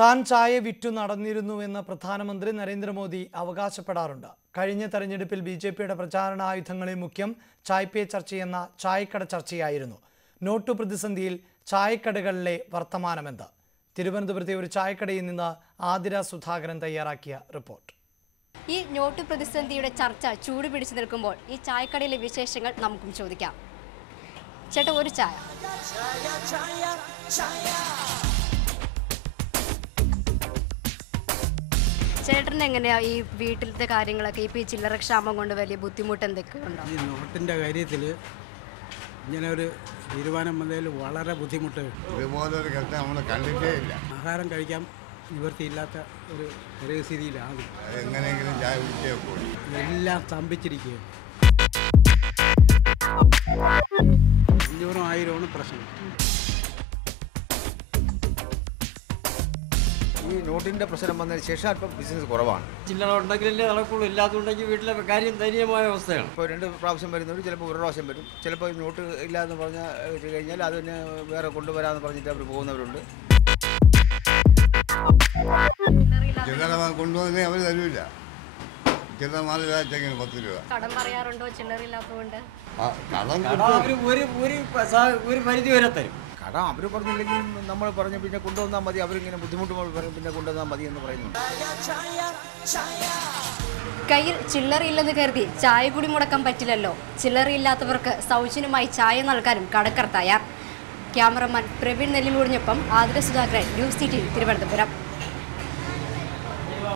താൻ ചായ വിറ്റു നടന്നിരുന്നുവെന്ന് പ്രധാനമന്ത്രി നരേന്ദ്രമോദി അവകാശപ്പെടാറുണ്ട്. കഴിഞ്ഞ തെരഞ്ഞെടുപ്പിൽ ബിജെപിയുടെ പ്രചാരണ ആയുധങ്ങളിൽ മുഖ്യം ചായ് പേ ചർച്ചയെന്ന ചായക്കട ചർച്ചയായിരുന്നു. നോട്ടു പ്രതിസന്ധിയിൽ ചായക്കടകളിലെ വർത്തമാനമെന്ത്? തിരുവനന്തപുരത്തെ ഒരു ചായക്കടയിൽ നിന്ന് ആതിര സുധാകരൻ തയ്യാറാക്കിയ റിപ്പോർട്ട്. ഈ നോട്ടു പ്രതിസന്ധിയുടെ ചർച്ച ചൂടുപിടിച്ചു നിൽക്കുമ്പോൾ ഈ ചായക്കടയിലെ വിശേഷങ്ങൾ നമുക്കും ചോദിക്കാം. ചേട്ടാ, ഒരു ചായ. ചേട്ടന് എങ്ങനെയാ ഈ വീട്ടിലത്തെ കാര്യങ്ങളൊക്കെ ഇപ്പൊ ഈ ചില്ലറ ക്ഷാമം കൊണ്ട് വലിയ ബുദ്ധിമുട്ട് എന്തൊക്കെയുണ്ടോ? ഈ നോട്ടിൻ്റെ കാര്യത്തിൽ ഇങ്ങനെ ഒരു തീരുമാനം വന്നതിൽ വളരെ ബുദ്ധിമുട്ട്. ഇതുപോലെ ഒരു ഘട്ടം നമ്മൾ കണ്ടിട്ടേ ഇല്ല. ആഹാരം കഴിക്കാൻ നിവൃത്തിയില്ലാത്ത ഒരു സ്ഥിതിയിലാണ്. എങ്ങനെയെങ്കിലും ചായ കുടിച്ചേ പോയി. എല്ലാം സ്തംഭിച്ചിരിക്കുക. 500-1000 പ്രശ്നം. ഈ നോട്ടിൻ്റെ പ്രശ്നം വന്നതിന് ശേഷം അല്പം ബിസിനസ് കുറവാണ്. ചില്ലറ ഉണ്ടെങ്കിലല്ലേ നടക്കുള്ളൂ, ഇല്ലാത്തുണ്ടെങ്കിൽ വീട്ടിലെ കാര്യം ദയനീയമായ അവസ്ഥയാണ്. ഇപ്പോൾ 2 പ്രാവശ്യം വരുന്നവർ ചിലപ്പോൾ ഒരു പ്രാവശ്യം വരും. ചിലപ്പോൾ നോട്ട് ഇല്ലാന്ന് പറഞ്ഞാൽ കഴിഞ്ഞാൽ അതിന് വേറെ കൊണ്ടുവരാമെന്ന് പറഞ്ഞിട്ട് അവർ പോകുന്നവരുണ്ട്. ചില്ലറ കൊണ്ടുവന്നേ അവർ തരൂല്ല. ചില്ലറ 4 രൂപ 10 രൂപ കടം പറയാറുണ്ടോ ചില്ലറില്ലാത്തതുകൊണ്ട്? ഒരു പരിധി വരെ തരും. കടം അവർ പറഞ്ഞില്ലെങ്കിൽ നമ്മൾ പറഞ്ഞ് പിന്നെ കൊണ്ടുവന്നാൽ മതി, അവരിങ്ങനെ ബുദ്ധിമുട്ട് പറയും, പിന്നെ കൊണ്ടുവന്നാൽ മതി എന്ന് പറയുന്നുണ്ട്. കയ്യിൽ ചില്ലറയില്ലെന്ന് കരുതി ചായ കൂടി മുടക്കാൻ പറ്റില്ലല്ലോ. ചില്ലറയില്ലാത്തവർക്ക് സൗജന്യമായി ചായ നൽകാനും കടക്കാർ തയ്യാർ. ക്യാമറമാൻ പ്രവീൺ നെല്ലിമൂടിനൊപ്പം ആതിര സുധാകരൻ, ന്യൂസ് 18 തിരുവനന്തപുരം.